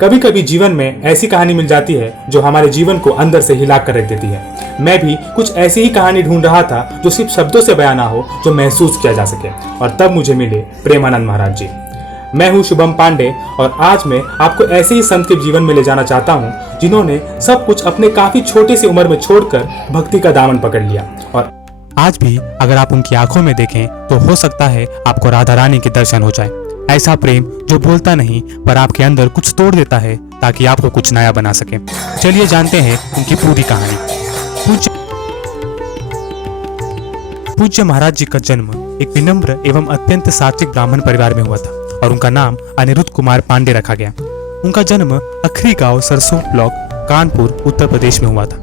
कभी कभी जीवन में ऐसी कहानी मिल जाती है जो हमारे जीवन को अंदर से हिला कर रख देती है। मैं भी कुछ ऐसी ही कहानी ढूंढ रहा था जो सिर्फ शब्दों से बयां ना हो, जो महसूस किया जा सके, और तब मुझे मिले प्रेमानंद महाराज जी। मैं हूं शुभम पांडे और आज मैं आपको ऐसे ही संत के जीवन में ले जाना चाहता हूं जिन्होंने सब कुछ अपने काफी छोटी सी उम्र में छोड़कर भक्ति का दामन पकड़ लिया। और आज भी अगर आप उनकी आंखों में देखें तो हो सकता है आपको राधा रानी के दर्शन हो जाए। ऐसा प्रेम जो बोलता नहीं पर आपके अंदर कुछ तोड़ देता है ताकि आपको कुछ नया बना सके। चलिए जानते हैं उनकी पूरी कहानी। पूज्य महाराज जी का जन्म एक विनम्र एवं अत्यंत सात्विक ब्राह्मण परिवार में हुआ था और उनका नाम अनिरुद्ध कुमार पांडे रखा गया। उनका जन्म अखरी गांव सरसों ब्लॉक कानपुर उत्तर प्रदेश में हुआ था।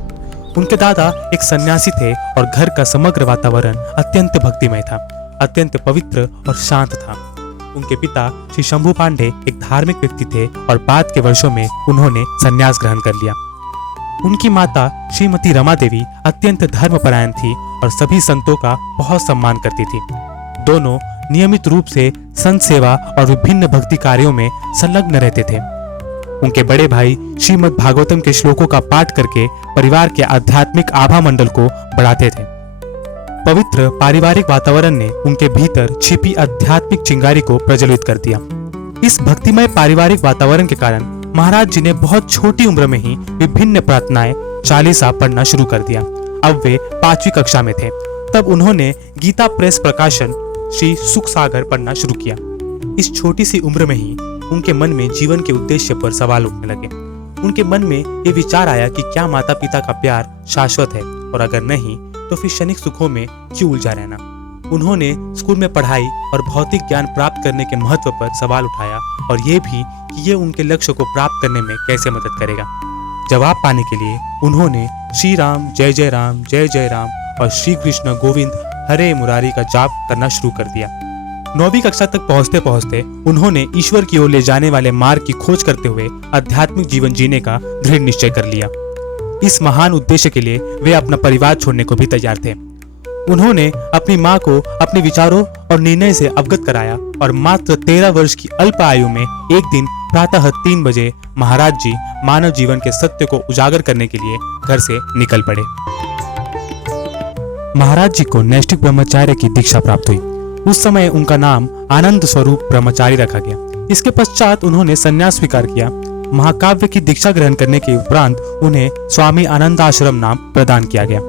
उनके दादा एक सन्यासी थे और घर का समग्र वातावरण अत्यंत भक्तिमय था, अत्यंत पवित्र और शांत था। उनके पिता श्री शंभू पांडे एक धार्मिक व्यक्ति थे और बाद के वर्षों में उन्होंने संन्यास ग्रहण कर लिया। उनकी माता श्रीमती रमा देवी अत्यंत धर्मपरायण थी और सभी संतों का बहुत सम्मान करती थी। दोनों नियमित रूप से संत सेवा और विभिन्न भक्ति कार्यों में संलग्न रहते थे। उनके बड़े भाई श्रीमद् भागवतम के श्लोकों का पाठ करके परिवार के आध्यात्मिक आभा मंडल को बढ़ाते थे। पवित्र पारिवारिक वातावरण ने उनके भीतर छिपी आध्यात्मिक चिंगारी को प्रज्वलित कर दिया। इस भक्तिमय पारिवारिक वातावरण के कारण महाराज जी ने बहुत छोटी उम्र में ही विभिन्न प्रार्थनाएं चालीसा पढ़ना शुरू कर दिया। अब वे 5वीं कक्षा में थे तब उन्होंने गीता प्रेस प्रकाशन श्री सुख सागर पढ़ना शुरू किया। इस छोटी सी उम्र में ही उनके मन में जीवन के उद्देश्य पर सवाल उठने लगे। उनके मन में ये विचार आया कि क्या माता पिता का प्यार शाश्वत है, और अगर नहीं तो फिर क्षणिक सुखों में क्यों उलझा रहना। उन्होंने स्कूल में पढ़ाई और भौतिक ज्ञान प्राप्त करने के महत्व पर सवाल उठाया और ये भी कि ये उनके लक्ष्य को प्राप्त करने में कैसे मदद करेगा। जवाब पाने के लिए उन्होंने श्री राम जय राम और श्री कृष्ण गोविंद हरे मुरारी का जाप करना शुरू कर दिया। 9वीं कक्षा तक पहुंचते पहुंचते उन्होंने ईश्वर की ओर ले जाने वाले मार्ग की खोज करते हुए आध्यात्मिक जीवन जीने का दृढ़ निश्चय कर लिया। इस महान उद्देश्य के लिए वे अपना परिवार छोड़ने को भी तैयार थे। उन्होंने अपनी मां को अपने विचारों और निर्णय से अवगत कराया और मात्र 13 वर्ष की अल्प आयु में एक दिन प्रातः 3 बजे महाराज जी मानव जीवन के सत्य को उजागर करने के लिए घर से निकल पड़े। महाराज जी को नैष्ठिक ब्रह्मचार्य की दीक्षा प्राप्त हुई। उस समय उनका नाम आनंद स्वरूप ब्रह्मचारी रखा गया। इसके पश्चात उन्होंने संन्यास स्वीकार किया। महाकाव्य की दीक्षा ग्रहण करने के उपरांत उन्हें स्वामी आनंद आश्रम नाम प्रदान किया गया।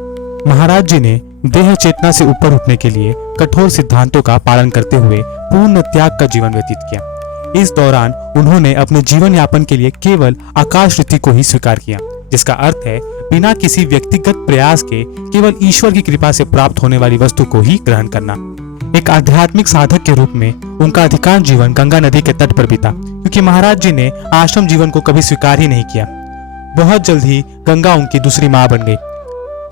महाराज जी ने देह चेतना से ऊपर उठने के लिए कठोर सिद्धांतों का पालन करते हुए पूर्ण त्याग का जीवन व्यतीत किया। इस दौरान उन्होंने अपने जीवन यापन के लिए केवल आकाश रीति को ही स्वीकार किया, जिसका अर्थ है बिना किसी व्यक्तिगत प्रयास के केवल ईश्वर की कृपा से प्राप्त होने वाली वस्तु को ही ग्रहण करना। एक आध्यात्मिक साधक के रूप में उनका अधिकांश जीवन गंगा नदी के तट पर बीता, क्योंकि महाराज जी ने आश्रम जीवन को कभी स्वीकार ही नहीं किया। बहुत जल्द ही गंगा उनकी दूसरी मां बन गई।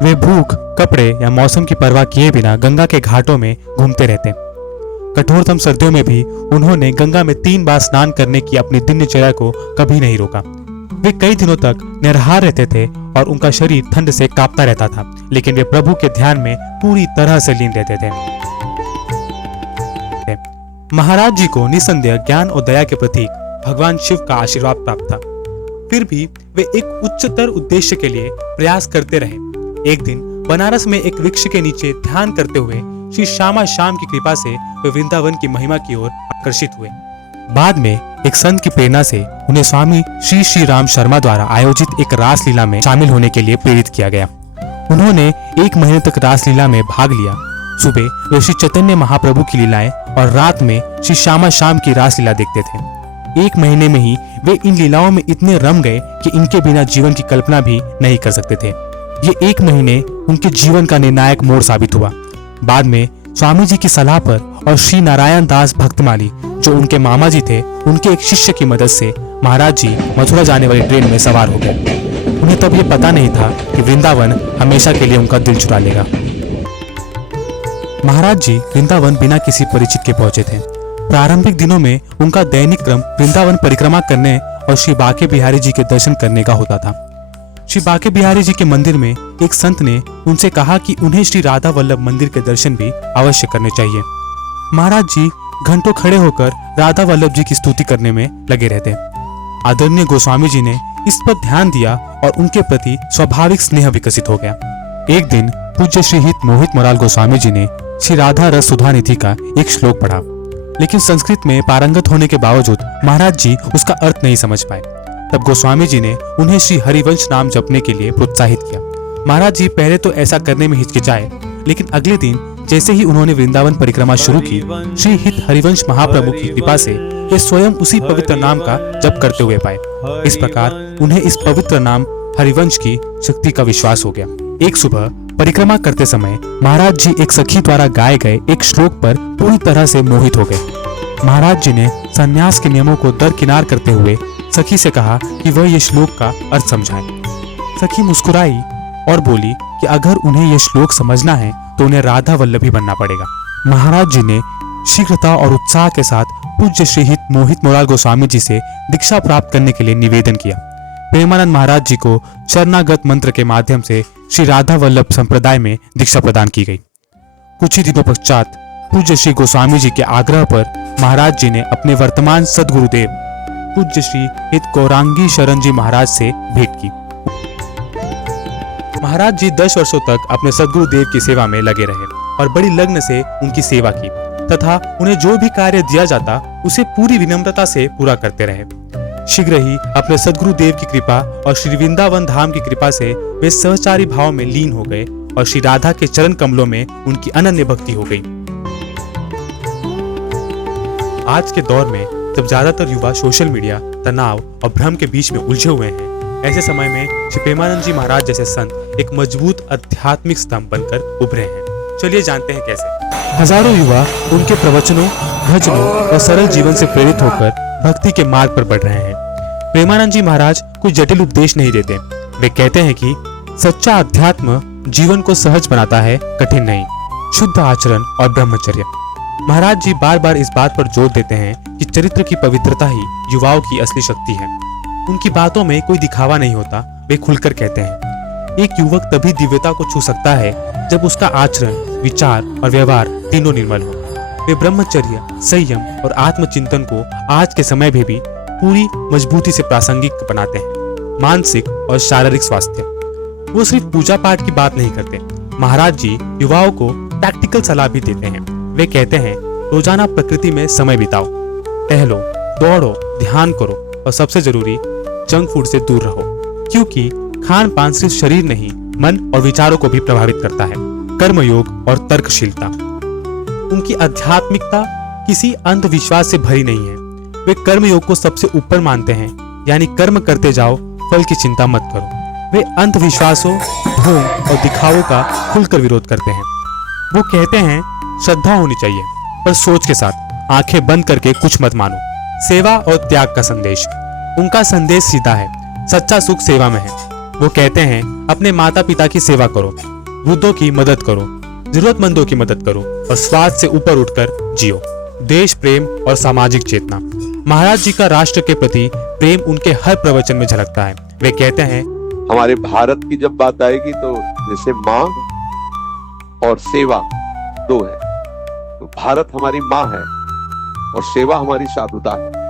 वे भूख, कपड़े या मौसम की परवाह किए बिना गंगा के घाटों में घूमते रहते। कठोरतम सर्दियों में भी उन्होंने गंगा में 3 बार स्नान करने की अपनी दिनचर्या को कभी नहीं रोका। वे कई दिनों तक निराहार रहते थे और उनका शरीर ठंड से कांपता रहता था, लेकिन वे प्रभु के ध्यान में पूरी तरह से लीन रहते थे। महाराज जी को निसंदेह ज्ञान और दया के प्रतीक भगवान शिव का आशीर्वाद प्राप्त था। फिर भी वे एक उच्चतर उद्देश्य के लिए प्रयास करते रहे। एक दिन बनारस में एक वृक्ष के नीचे ध्यान करते हुए श्री श्यामा श्याम की कृपा से वे वृंदावन की महिमा की ओर आकर्षित हुए। बाद में एक संत की प्रेरणा से उन्हें स्वामी श्री राम शर्मा द्वारा आयोजित एक रासलीला में शामिल होने के लिए प्रेरित किया गया। उन्होंने 1 महीने तक रासलीला में भाग लिया। सुबह वे श्री चैतन्य महाप्रभु की लीलाएं और रात में श्री श्यामा श्याम की रासलीला देखते थे। 1 महीने में ही वे इन लीलाओं में इतने रम गए कि इनके बिना जीवन की कल्पना भी नहीं कर सकते थे। ये 1 महीने उनके जीवन का निर्णायक मोड़ साबित हुआ। बाद में स्वामी जी की सलाह पर और श्री नारायण दास भक्तमाली जो उनके मामा जी थे, उनके एक शिष्य की मदद से महाराज जी मथुरा जाने वाली ट्रेन में सवार हो गए। उन्हें तब ये पता नहीं था कि वृंदावन हमेशा के लिए उनका दिल चुरा लेगा। महाराज जी वृंदावन बिना किसी परिचित के पहुंचे थे। प्रारंभिक दिनों में उनका दैनिक क्रम वृंदावन परिक्रमा करने और श्री बांके बिहारी जी के दर्शन करने का होता था। श्री बांके बिहारी जी के मंदिर में एक संत ने उनसे कहा कि उन्हें श्री राधा वल्लभ मंदिर के दर्शन भी अवश्य करने चाहिए। महाराज जी घंटों खड़े होकर राधा वल्लभ जी की स्तुति करने में लगे रहते। आदरणीय गोस्वामी जी ने इस पर ध्यान दिया और उनके प्रति स्वाभाविक स्नेह विकसित हो गया। एक दिन पूज्य श्री हित मोहित मोराल गोस्वामी जी ने श्री राधा रस सुधा निधि का एक श्लोक पढ़ा, लेकिन संस्कृत में पारंगत होने के बावजूद महाराज जी उसका अर्थ नहीं समझ पाए। तब गोस्वामी जी ने उन्हें श्री हरिवंश नाम जपने के लिए प्रोत्साहित किया। महाराज जी पहले तो ऐसा करने में हिचकिचाए, लेकिन अगले दिन जैसे ही उन्होंने वृंदावन परिक्रमा शुरू की, श्री हित हरिवंश महाप्रभु की कृपा से वे स्वयं उसी पवित्र नाम का जप करते हुए पाए। इस प्रकार उन्हें इस पवित्र नाम हरिवंश की शक्ति का विश्वास हो गया। एक सुबह परिक्रमा करते समय महाराज जी एक सखी द्वारा गाए गए एक श्लोक पर पूरी तरह से मोहित हो गए। महाराज जी ने संन्यास के नियमों को दरकिनार करते हुए सखी से कहा कि वह यह श्लोक का अर्थ समझाए। सखी मुस्कुराई और बोली कि अगर उन्हें यह श्लोक समझना है तो उन्हें राधा वल्लभी बनना पड़ेगा। महाराज जी ने शीघ्रता और उत्साह के साथ पूज्य श्री हित मोहित मोराल गोस्वामी जी से दीक्षा प्राप्त करने के लिए निवेदन किया। प्रेमानंद महाराज जी को शरणागत मंत्र के माध्यम से श्री राधा वल्लभ संप्रदाय में दीक्षा प्रदान की गई। कुछ ही दिनों पश्चात पूज्य श्री गोस्वामी जी के आग्रह पर महाराज जी ने अपने वर्तमान सदगुरुदेव पूज्य श्री हित गौरांगी शरण जी महाराज से भेंट की। महाराज जी 10 वर्षों तक अपने सदगुरुदेव की सेवा में लगे रहे और बड़ी लग्न से उनकी सेवा की तथा उन्हें जो भी कार्य दिया जाता उसे पूरी विनम्रता से पूरा करते रहे। शीघ्र ही अपने सदगुरुदेव की कृपा और श्री वृंदावन धाम की कृपा से वे सहचारी भाव में लीन हो गए और श्री राधा के चरण कमलों में उनकी अनन्य भक्ति हो गई। आज के दौर में जब ज्यादातर युवा सोशल मीडिया, तनाव और भ्रम के बीच में उलझे हुए हैं, ऐसे समय में श्री प्रेमानंद जी महाराज जैसे संत एक मजबूत आध्यात्मिक स्तंभ बनकर उभरे हैं। चलिए जानते हैं कैसे। हजारों युवा उनके प्रवचनों, भजनों और सरल जीवन से प्रेरित होकर भक्ति के मार्ग पर बढ़ रहे हैं। प्रेमानंद जी महाराज कोई जटिल उपदेश नहीं देते। वे कहते हैं कि सच्चा अध्यात्म जीवन को सहज बनाता है, कठिन नहीं। शुद्ध आचरण और ब्रह्मचर्य। महाराज जी बार बार इस बात पर जोर देते हैं कि चरित्र की पवित्रता ही युवाओं की असली शक्ति है। उनकी बातों में कोई दिखावा नहीं होता, वे खुलकर कहते हैं। एक युवक तभी दिव्यता को छू सकता है जब उसका आचरण, विचार और व्यवहार तीनों निर्मल हो। वे ब्रह्मचर्य, संयम और आत्मचिंतन को आज के समय में भी पूरी मजबूती से प्रासंगिक बनाते हैं। मानसिक और शारीरिक स्वास्थ्य। वो सिर्फ पूजा पाठ की बात नहीं करते। महाराज जी युवाओं को प्रैक्टिकल सलाह भी देते हैं। वे कहते हैं, रोजाना प्रकृति में समय बिताओ, टहलो, दौड़ो, ध्यान करो और सबसे जरूरी जंक फूड से दूर रहो, क्योंकि खान पान सिर्फ शरीर नहीं, मन और विचारों को भी प्रभावित करता है। कर्मयोग और तर्कशीलता। उनकी आध्यात्मिकता किसी अंधविश्वास से भरी नहीं है। वे कर्मयोग को सबसे ऊपर मानते हैं, यानी कर्म करते जाओ, फल की चिंता मत करो। वे अंधविश्वासों, ढोंग और दिखावों का खुलकर विरोध करते हैं। वो कहते हैं, श्रद्धा होनी चाहिए पर सोच के साथ, आंखें बंद करके कुछ मत मानो। सेवा और त्याग का संदेश। उनका संदेश सीधा है, सच्चा सुख सेवा में है। वो कहते हैं, अपने माता पिता की सेवा करो, वृद्धों की मदद करो, जरूरतमंदों की मदद करो और स्वार्थ से ऊपर उठकर जियो। देश प्रेम और सामाजिक चेतना। महाराज जी का राष्ट्र के प्रति प्रेम उनके हर प्रवचन में झलकता है। वे कहते हैं, हमारे भारत की जब बात आएगी तो जैसे माँ और सेवा दो है, तो भारत हमारी माँ है और सेवा हमारी साधुता है।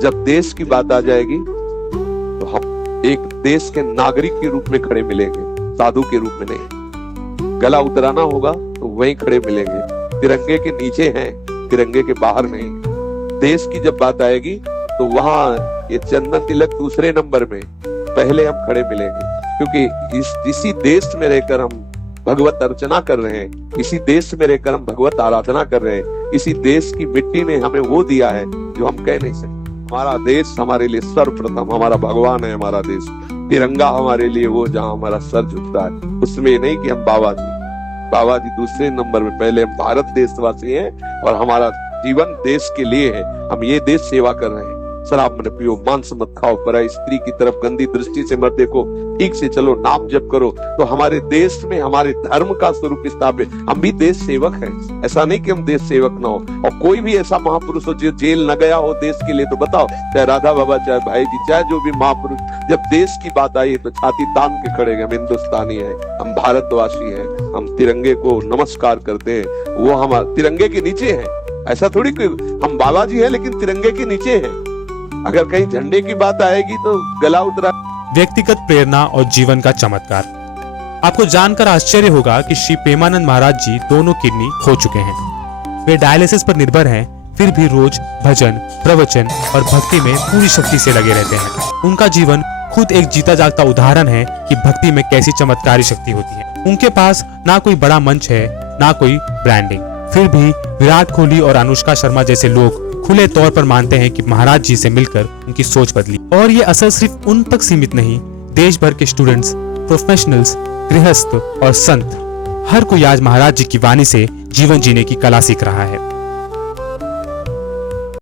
जब देश की बात आ जाएगी तो हम एक देश के नागरिक के रूप में खड़े मिलेंगे, साधु के रूप में नहीं। गला उतराना होगा तो वहीं खड़े मिलेंगे, तिरंगे के नीचे हैं, तिरंगे के बाहर नहीं। देश की जब बात आएगी तो वहां ये चंदन तिलक दूसरे नंबर में, पहले हम खड़े मिलेंगे, क्योंकि इसी देश में रहकर हम भगवत अर्चना कर रहे हैं, इसी देश में रहकर हम भगवत आराधना कर रहे हैं। इसी देश की मिट्टी ने हमें वो दिया है जो हम कह नहीं सकते। हमारा देश हमारे लिए सर्वप्रथम, हमारा भगवान है हमारा देश। तिरंगा हमारे लिए वो जहाँ हमारा सर झुकता है, उसमें नहीं कि हम बाबा जी दूसरे नंबर में, पहले हम भारत देशवासी हैं और हमारा जीवन देश के लिए है। हम ये देश सेवा कर रहे हैं। शराब मत पियो, मांस मत खाओ, पराई स्त्री की तरफ गंदी दृष्टि से मत देखो, ठीक से चलो, नाम जप करो। तो हमारे देश में हमारे धर्म का स्वरूप स्थापित, हम भी देश सेवक हैं। ऐसा नहीं कि हम देश सेवक ना हो। और कोई भी ऐसा महापुरुष हो जो जेल न गया हो देश के लिए, तो बताओ, चाहे राधा बाबा, चाहे भाई जी, चाहे जो भी महापुरुष, जब देश की बात आई तो छाती तान के खड़े गए। हम हिंदुस्तानी हैं, हम भारतवासी हैं, हम तिरंगे को नमस्कार करते हैं। वो हम तिरंगे के नीचे हैं। ऐसा थोड़ी कि हम बाबा जी हैं लेकिन तिरंगे के नीचे हैं। अगर कहीं झंडे की बात आएगी तो गला उतरा। व्यक्तिगत प्रेरणा और जीवन का चमत्कार। आपको जानकर आश्चर्य होगा कि श्री प्रेमानंद महाराज जी दोनों किडनी खो चुके हैं। वे डायलिसिस पर निर्भर हैं, फिर भी रोज भजन, प्रवचन और भक्ति में पूरी शक्ति से लगे रहते हैं। उनका जीवन खुद एक जीता जागता उदाहरण है कि भक्ति में कैसी चमत्कारी शक्ति होती है। उनके पास ना कोई बड़ा मंच है, ना कोई ब्रांडिंग, फिर भी विराट कोहली और अनुष्का शर्मा जैसे लोग खुले तौर पर मानते हैं कि महाराज जी से मिलकर उनकी सोच बदली। और ये असर सिर्फ उन तक सीमित नहीं, देश भर के स्टूडेंट्स, प्रोफेशनल्स, गृहस्थ और संत, हर कोई आज महाराज जी की वाणी से जीवन जीने की कला सीख रहा है।